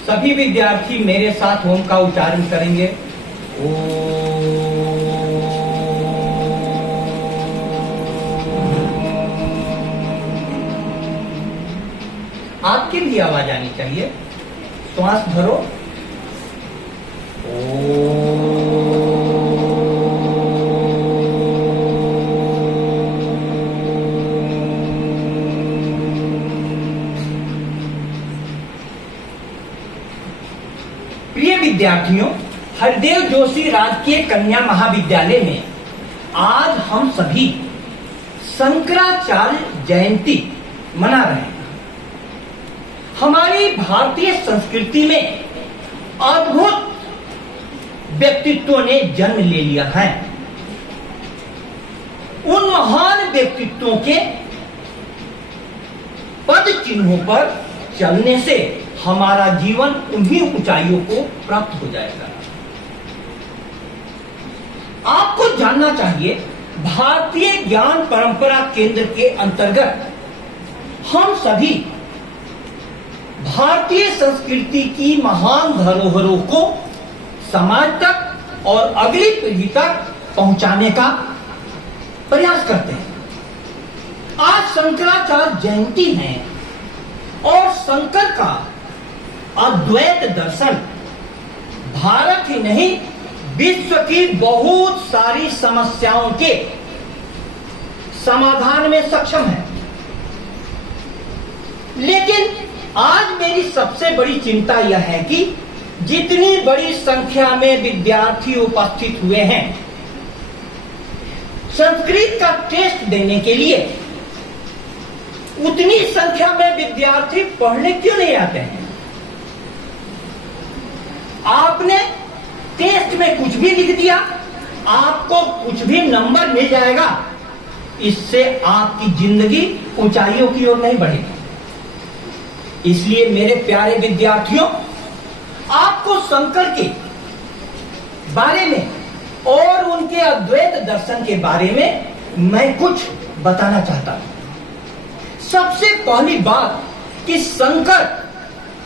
सभी विद्यार्थी मेरे साथ ओम का उच्चारण करेंगे। आपके लिए आवाज आनी चाहिए। श्वास भरो। प्रिय विद्यार्थियों, हरदेव जोशी राजकीय कन्या महाविद्यालय में आज हम सभी शंकराचार्य जयंती मना रहे हैं। हमारी भारतीय संस्कृति में अद्भुत व्यक्तित्वों ने जन्म ले लिया है। उन महान व्यक्तित्वों के पद चिन्हों पर चलने से हमारा जीवन उन्हीं ऊंचाइयों को प्राप्त हो जाएगा। आपको जानना चाहिए, भारतीय ज्ञान परंपरा केंद्र के अंतर्गत हम सभी भारतीय संस्कृति की महान धरोहरों को समाज तक और अगली पीढ़ी तक पहुंचाने का प्रयास करते हैं। आज शंकराचार्य जयंती है और शंकर का अद्वैत दर्शन भारत ही नहीं, विश्व की बहुत सारी समस्याओं के समाधान में सक्षम है। लेकिन आज मेरी सबसे बड़ी चिंता यह है कि जितनी बड़ी संख्या में विद्यार्थी उपस्थित हुए हैं संस्कृत का टेस्ट देने के लिए, उतनी संख्या में विद्यार्थी पढ़ने क्यों नहीं आते हैं? आपने टेस्ट में कुछ भी लिख दिया, आपको कुछ भी नंबर मिल जाएगा, इससे आपकी जिंदगी ऊंचाइयों की ओर नहीं बढ़ेगी। इसलिए मेरे प्यारे विद्यार्थियों, आपको शंकर के बारे में और उनके अद्वैत दर्शन के बारे में मैं कुछ बताना चाहता हूं। सबसे पहली बात कि शंकर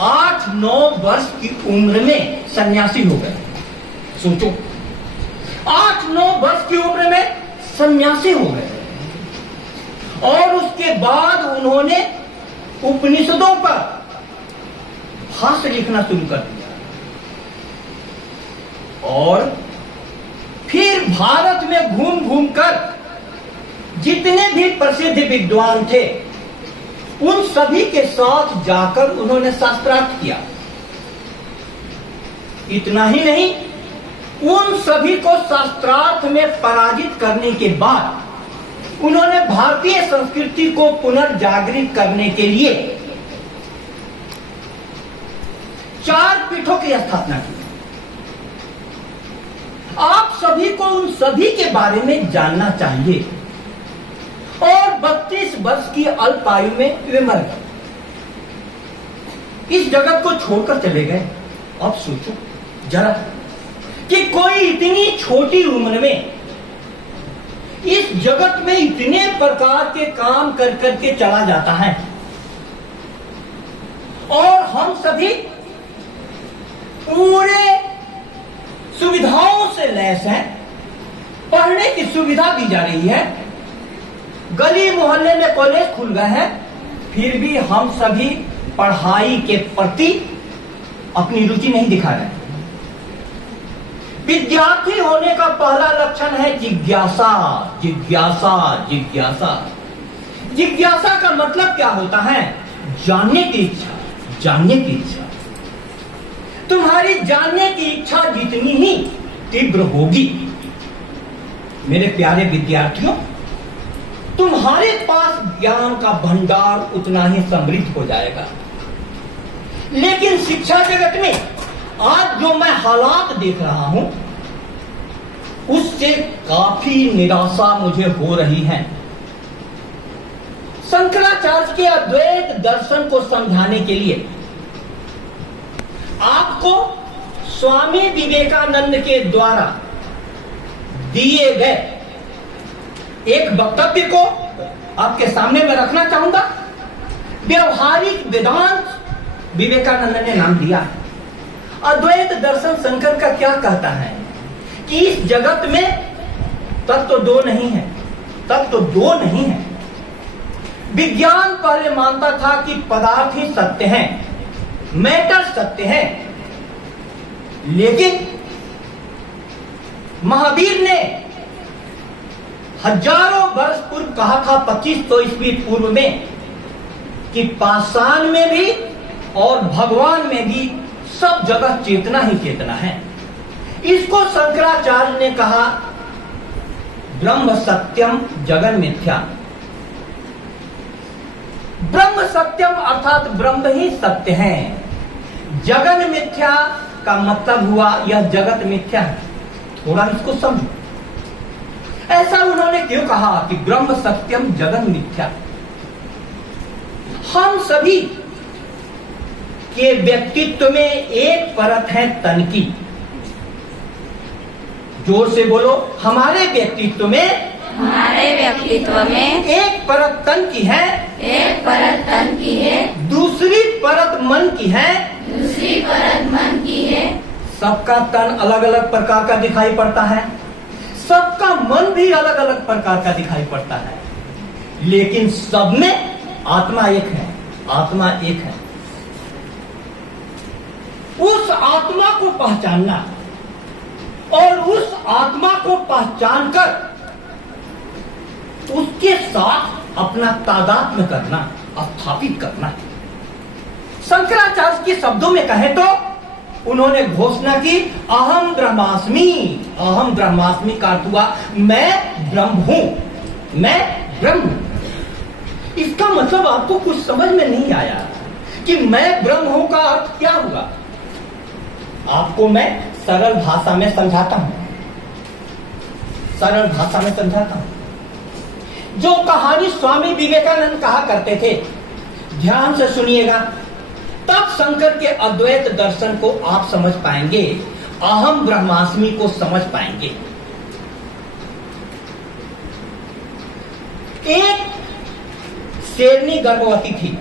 8-9 वर्ष की उम्र में सन्यासी हो गए। सोचो, 8-9 वर्ष की उम्र में सन्यासी हो गए और उसके बाद उन्होंने उपनिषदों पर भाष्य लिखना शुरू कर दिया और फिर भारत में घूम घूम कर जितने भी प्रसिद्ध विद्वान थे उन सभी के साथ जाकर उन्होंने शास्त्रार्थ किया। इतना ही नहीं, उन सभी को शास्त्रार्थ में पराजित करने के बाद उन्होंने भारतीय संस्कृति को पुनर्जागृत करने के लिए 4 पीठों की स्थापना की। आप सभी को उन सभी के बारे में जानना चाहिए और 32 वर्ष की अल्प आयु में वे मर गए, इस जगत को छोड़कर चले गए। अब सोचो जरा कि कोई इतनी छोटी उम्र में इस जगत में इतने प्रकार के काम कर करके चला जाता है और हम सभी पूरे सुविधाओं से लैस हैं, पढ़ने की सुविधा दी जा रही है, गली मोहल्ले में कॉलेज खुल गए हैं, फिर भी हम सभी पढ़ाई के प्रति अपनी रुचि नहीं दिखा रहे। विद्यार्थी होने का पहला लक्षण है जिज्ञासा। जिज्ञासा जिज्ञासा जिज्ञासा का मतलब क्या होता है? जानने की इच्छा, जानने की इच्छा। तुम्हारी जानने की इच्छा जितनी ही तीव्र होगी, मेरे प्यारे विद्यार्थियों, तुम्हारे पास ज्ञान का भंडार उतना ही समृद्ध हो जाएगा। लेकिन शिक्षा जगत में आज जो मैं हालात देख रहा हूं उससे काफी निराशा मुझे हो रही है। शंकराचार्य के अद्वैत दर्शन को समझाने के लिए आपको स्वामी विवेकानंद के द्वारा दिए गए एक वक्तव्य को आपके सामने मैं रखना चाहूंगा। व्यवहारिक वेदांत विवेकानंद ने नाम दिया है। अद्वैत दर्शन शंकर का क्या कहता है कि इस जगत में तत्व दो नहीं है, तत्व दो नहीं है। विज्ञान पहले मानता था कि पदार्थ ही सत्य हैं, मैटर सत्य है, लेकिन महावीर ने हजारों वर्ष पूर्व कहा था, 2500 ईस्वी पूर्व में, कि पाषाण में भी और भगवान में भी सब जगह चेतना ही चेतना है। इसको शंकराचार्य ने कहा ब्रह्म सत्यम जगन मिथ्या। ब्रह्म सत्यम अर्थात ब्रह्म ही सत्य है, जगन मिथ्या का मतलब हुआ यह जगत मिथ्या है। थोड़ा इसको समझो, ऐसा उन्होंने क्यों कहा कि ब्रह्म सत्यम जगन मिथ्या? हम सभी के व्यक्तित्व में एक परत है तन की। जोर से बोलो, हमारे व्यक्तित्व में एक परत तन की है, एक परत तन की है, दूसरी परत मन की है, दूसरी परत मन की है। सबका तन अलग अलग प्रकार का दिखाई पड़ता है, सबका मन भी अलग अलग प्रकार का दिखाई पड़ता है, लेकिन सब में आत्मा एक है, आत्मा एक है। उस आत्मा को पहचानना और उस आत्मा को पहचानकर उसके साथ अपना तादात्म्य करना, स्थापित करना। शंकराचार्य के शब्दों में कहे तो उन्होंने घोषणा की, अहम ब्रह्मास्मि। अहम ब्रह्मास्मि का अर्थ हुआ मैं ब्रह्म हूं, मैं ब्रह्म हूं। इसका मतलब आपको कुछ समझ में नहीं आया कि मैं ब्रह्म हूं का अर्थ क्या हुआ। आपको मैं सरल भाषा में समझाता हूं, सरल भाषा में समझाता हूं। जो कहानी स्वामी विवेकानंद कहा करते थे, ध्यान से सुनिएगा, तब शंकर के अद्वैत दर्शन को आप समझ पाएंगे, अहम ब्रह्मास्मि को समझ पाएंगे। एक शेरनी गर्भवती थी।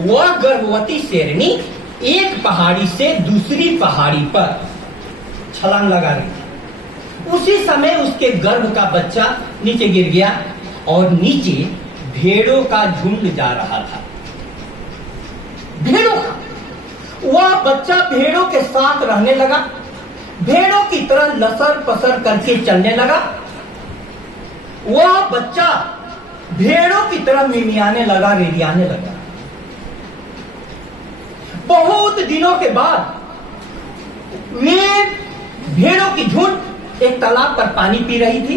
वह गर्भवती शेरनी एक पहाड़ी से दूसरी पहाड़ी पर छलांग लगा रही थी। उसी समय उसके गर्भ का बच्चा नीचे गिर गया और नीचे भेड़ों का झुंड जा रहा था। भेड़ों का वह बच्चा भेड़ों के साथ रहने लगा, भेड़ों की तरह लसर पसर करके चलने लगा। वह बच्चा भेड़ों की तरह मिमियाने लगा, रेडियाने लगा। बहुत दिनों के बाद वे भेड़ों की झुंड एक तालाब पर पानी पी रही थी।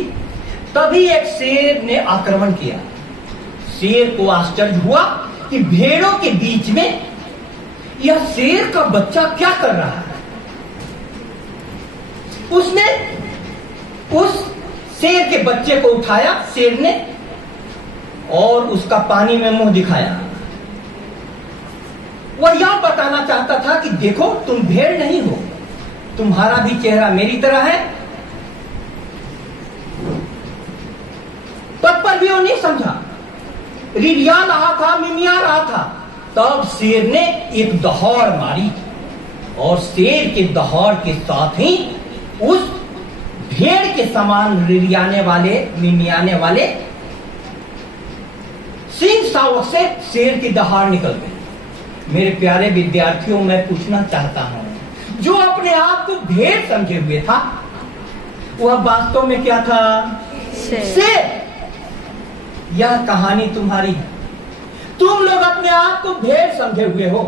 तभी एक शेर ने आक्रमण किया। शेर को आश्चर्य हुआ कि भेड़ों के बीच में यह शेर का बच्चा क्या कर रहा है। उसने उस शेर के बच्चे को उठाया शेर ने और उसका पानी में मुंह दिखाया। वह यह बताना चाहता था कि देखो तुम भेड़ नहीं हो, तुम्हारा भी चेहरा मेरी तरह है। तब पर भी वो नहीं समझा, रिड़िया रहा था, मिमिया रहा था। तब शेर ने एक दहाड़ मारी और शेर के दहाड़ के साथ ही उस भेड़ के समान रिड़ियाने वाले, मिमियाने वाले सिंह सावक से शेर की दहाड़ निकल गई। मेरे प्यारे विद्यार्थियों, मैं पूछना चाहता हूं, जो अपने आप को भेड़ समझे हुए था वह वास्तव में क्या था? शेर। यह कहानी तुम्हारी है। तुम लोग अपने आप को भेड़ समझे हुए हो।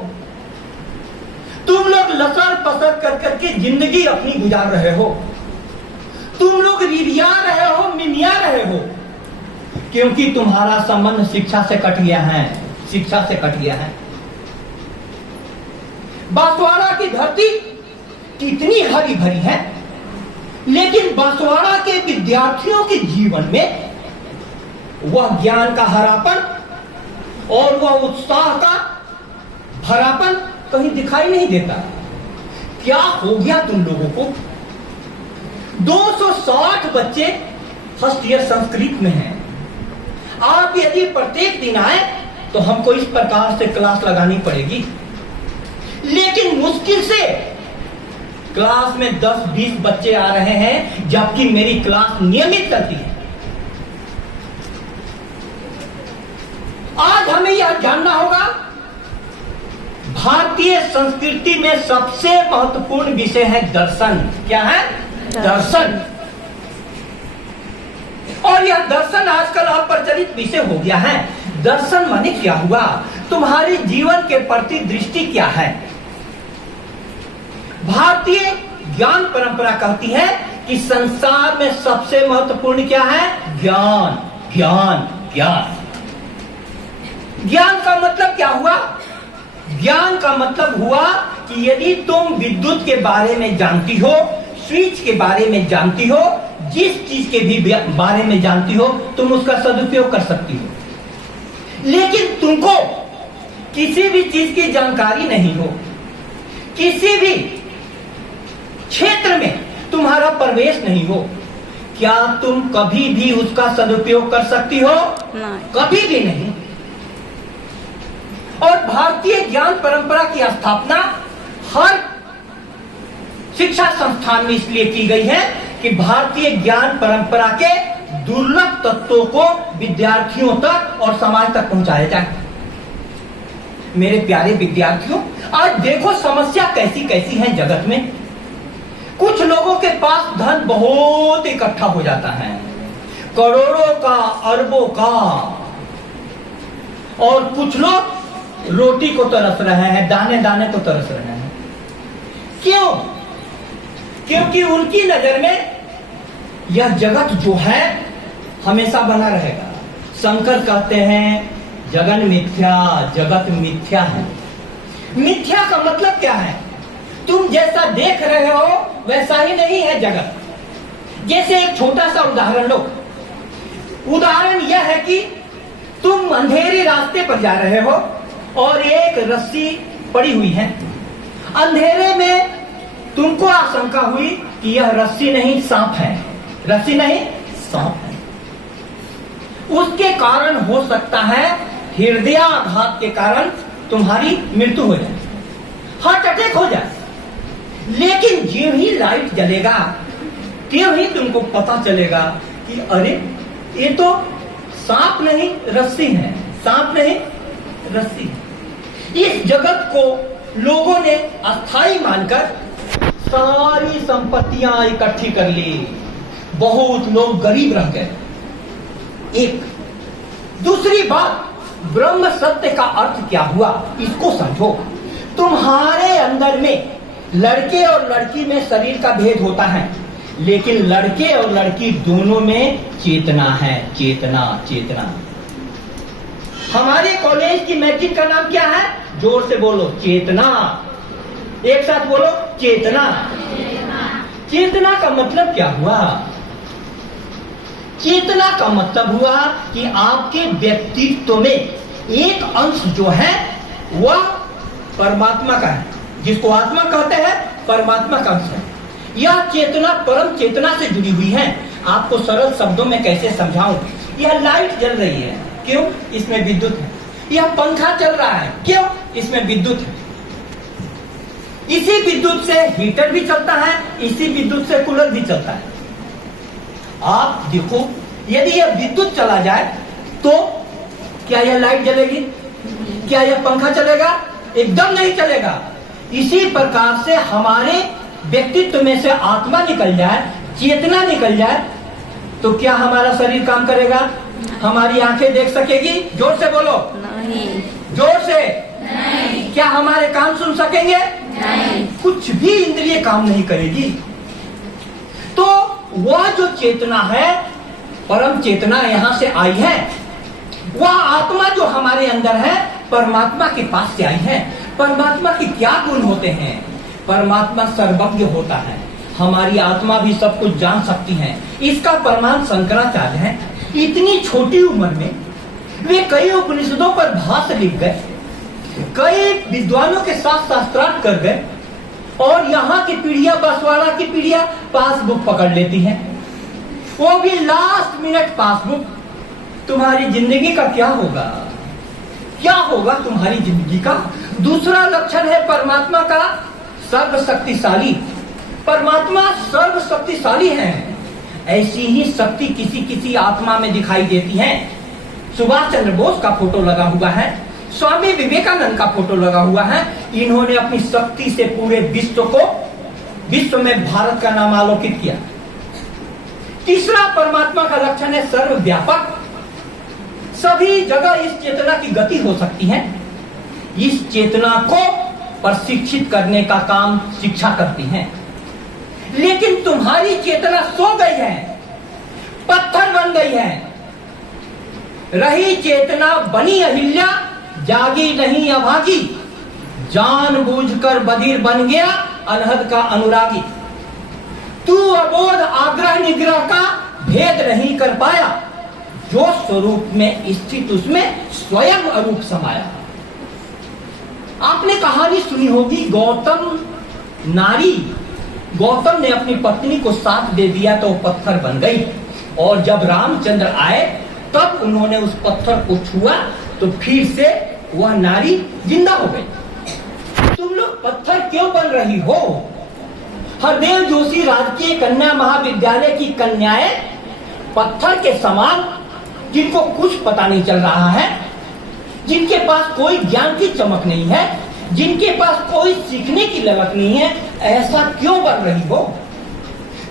तुम लोग लसर पसर कर करके जिंदगी अपनी गुजार रहे हो। तुम लोग रिड़िया रहे हो, मिमिया रहे हो, क्योंकि तुम्हारा संबंध शिक्षा से कट गया है, शिक्षा से कट गया है। बांसवाड़ा की धरती कितनी हरी भरी है, लेकिन बांसवाड़ा के विद्यार्थियों के जीवन में वह ज्ञान का हरापन और वह उत्साह का भरापन कहीं दिखाई नहीं देता। क्या हो गया तुम लोगों को? 260 बच्चे फर्स्ट ईयर संस्कृत में हैं। आप यदि प्रत्येक दिन आए तो हमको इस प्रकार से क्लास लगानी पड़ेगी। लेकिन मुश्किल से क्लास में 10-20 बच्चे आ रहे हैं, जबकि मेरी क्लास नियमित चलती है। आज हमें यह जानना होगा, भारतीय संस्कृति में सबसे महत्वपूर्ण विषय है दर्शन। क्या है? दर्शन। और यह दर्शन आजकल अप्रचलित विषय हो गया है। दर्शन माने क्या हुआ? तुम्हारे जीवन के प्रति दृष्टि क्या है? भारतीय ज्ञान परंपरा कहती है कि संसार में सबसे महत्वपूर्ण क्या है? ज्ञान, ज्ञान, ज्ञान। ज्ञान का मतलब क्या हुआ? ज्ञान का मतलब हुआ कि यदि तुम विद्युत के बारे में जानती हो, स्विच के बारे में जानती हो, जिस चीज के भी बारे में जानती हो, तुम उसका सदुपयोग कर सकती हो। लेकिन तुमको किसी भी चीज की जानकारी नहीं हो, किसी भी क्षेत्र में तुम्हारा प्रवेश नहीं हो, क्या तुम कभी भी उसका सदुपयोग कर सकती हो? नहीं। कभी भी नहीं। और भारतीय ज्ञान परंपरा की स्थापना हर शिक्षा संस्थान में इसलिए की गई है कि भारतीय ज्ञान परंपरा के दुर्लभ तत्वों को विद्यार्थियों तक और समाज तक पहुंचाया जाए। मेरे प्यारे विद्यार्थियों, आज देखो समस्या कैसी कैसी है जगत में। कुछ लोगों के पास धन बहुत इकट्ठा हो जाता है, करोड़ों का, अरबों का, और कुछ लोग रोटी को तरस रहे हैं, दाने दाने को तरस रहे हैं। क्यों? क्योंकि उनकी नजर में यह जगत जो है हमेशा बना रहेगा। शंकर कहते हैं जगन मिथ्या, जगत मिथ्या है। मिथ्या का मतलब क्या है? तुम जैसा देख रहे हो वैसा ही नहीं है जगत। जैसे एक छोटा सा उदाहरण लो। उदाहरण यह है कि तुम अंधेरे रास्ते पर जा रहे हो और एक रस्सी पड़ी हुई है। अंधेरे में तुमको आशंका हुई कि यह रस्सी नहीं सांप है, रस्सी नहीं सांप है। उसके कारण हो सकता है हृदयाघात के कारण तुम्हारी मृत्यु हो जाए, हार्ट अटैक हो जाए। लेकिन जो ही लाइट जलेगा त्यों ही तुमको पता चलेगा कि अरे ये तो सांप नहीं रस्सी है, सांप नहीं रस्सी है। इस जगत को लोगों ने अस्थाई मानकर सारी संपत्तियां इकट्ठी कर ली, बहुत लोग गरीब रह गए। एक दूसरी बात, ब्रह्म सत्य का अर्थ क्या हुआ इसको समझो। तुम्हारे अंदर में लड़के और लड़की में शरीर का भेद होता है, लेकिन लड़के और लड़की दोनों में चेतना है, चेतना, चेतना। हमारे कॉलेज की मैगजीन का नाम क्या है? जोर से बोलो, चेतना। एक साथ बोलो, चेतना। चेतना का मतलब क्या हुआ? चेतना का मतलब हुआ कि आपके व्यक्तित्व में एक अंश जो है वह परमात्मा का है, जिसको आत्मा कहते हैं, परमात्मा का अंश है। यह चेतना परम चेतना से जुड़ी हुई है। आपको सरल शब्दों में कैसे समझाऊं? यह लाइट जल रही है, क्यों? इसमें विद्युत है। यह पंखा चल रहा है, क्यों? इसमें विद्युत है। इसी विद्युत से हीटर भी चलता है, इसी विद्युत से कूलर भी चलता है। आप देखो, यदि यह विद्युत चला जाए तो क्या यह लाइट जलेगी? क्या यह पंखा चलेगा? एकदम नहीं चलेगा। इसी प्रकार से हमारे व्यक्तित्व में से आत्मा निकल जाए, चेतना निकल जाए, तो क्या हमारा शरीर काम करेगा? हमारी आंखें देख सकेगी? जोर से बोलो, नहीं। जोर से, नहीं। क्या हमारे कान सुन सकेंगे? नहीं। कुछ भी इंद्रिय काम नहीं करेगी। तो वह जो चेतना है, परम चेतना यहां से आई है। वह आत्मा जो हमारे अंदर है, परमात्मा के पास से आई है। परमात्मा के क्या गुण होते हैं? परमात्मा सर्वज्ञ होता है। हमारी आत्मा भी सब कुछ जान सकती है। इसका प्रमाण शंकराचार्य है। इतनी छोटी उम्र में वे कई उपनिषदों पर भाष्य लिख गए, कई विद्वानों के साथ शास्त्रार्थ कर गए, और यहाँ की पीढ़ियां, बसवाड़ा की पीढ़ियां पासबुक पकड़ लेती हैं, वो भी लास्ट मिनट पासबुक। तुम्हारी जिंदगी का क्या होगा? क्या होगा तुम्हारी जिंदगी का? दूसरा लक्षण है परमात्मा का सर्वशक्तिशाली। परमात्मा सर्वशक्तिशाली है। ऐसी ही शक्ति किसी किसी आत्मा में दिखाई देती है। सुभाष चंद्र बोस का फोटो लगा हुआ है, स्वामी विवेकानंद का फोटो लगा हुआ है। इन्होंने अपनी शक्ति से पूरे विश्व में भारत का नाम आलोकित किया। तीसरा परमात्मा का लक्षण है सर्वव्यापक। सभी जगह इस चेतना की गति हो सकती है। इस चेतना को प्रशिक्षित करने का काम शिक्षा करती है। लेकिन तुम्हारी चेतना सो गई है, पत्थर बन गई है। रही चेतना बनी अहिल्या, जागी नहीं अभागी। जानबूझकर बधिर बन गया अनहद का अनुरागी। तू अबोध आग्रह निग्रह का भेद नहीं कर पाया। जो स्वरूप में स्थित उसमें स्वयं अरूप समाया। आपने कहानी सुनी होगी, गौतम ने अपनी पत्नी को साथ दे दिया तो पत्थर बन गई। और जब रामचंद्र आए तब उन्होंने उस पत्थर को छुआ तो फिर से वह नारी जिंदा हो गई। तुम लोग पत्थर क्यों बन रही हो? हरदेव जोशी राजकीय कन्या महाविद्यालय की कन्याएं पत्थर के समान, जिनको कुछ पता नहीं चल रहा है, जिनके पास कोई ज्ञान की चमक नहीं है, जिनके पास कोई सीखने की ललक नहीं है, ऐसा क्यों बन रही हो?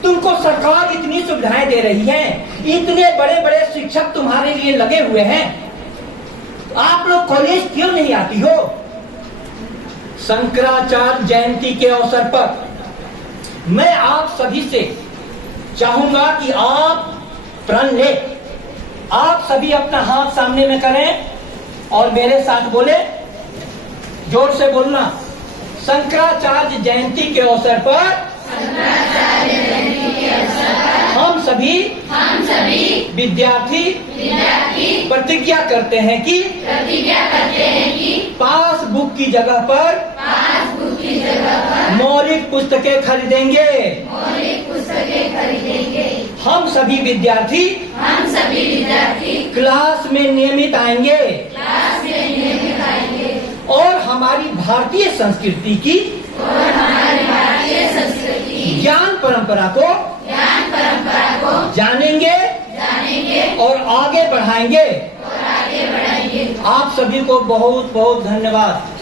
तुमको सरकार इतनी सुविधाएं दे रही है, इतने बड़े बड़े शिक्षक तुम्हारे लिए लगे हुए हैं, आप लोग कॉलेज क्यों नहीं आती हो? शंकराचार्य जयंती के अवसर पर मैं आप सभी से चाहूंगा कि आप प्रण ले। आप सभी अपना हाथ सामने में करें और मेरे साथ बोले, जोर से बोलना। शंकराचार्य जयंती के अवसर पर हम सभी विद्यार्थी प्रतिज्ञा करते हैं कि पासबुक की जगह पर मौलिक पुस्तकें खरीदेंगे। हम सभी विद्यार्थी क्लास में नियमित आएंगे और हमारी भारतीय संस्कृति की ज्ञान परंपरा को जानेंगे और आगे बढ़ाएंगे। आप सभी को बहुत बहुत धन्यवाद।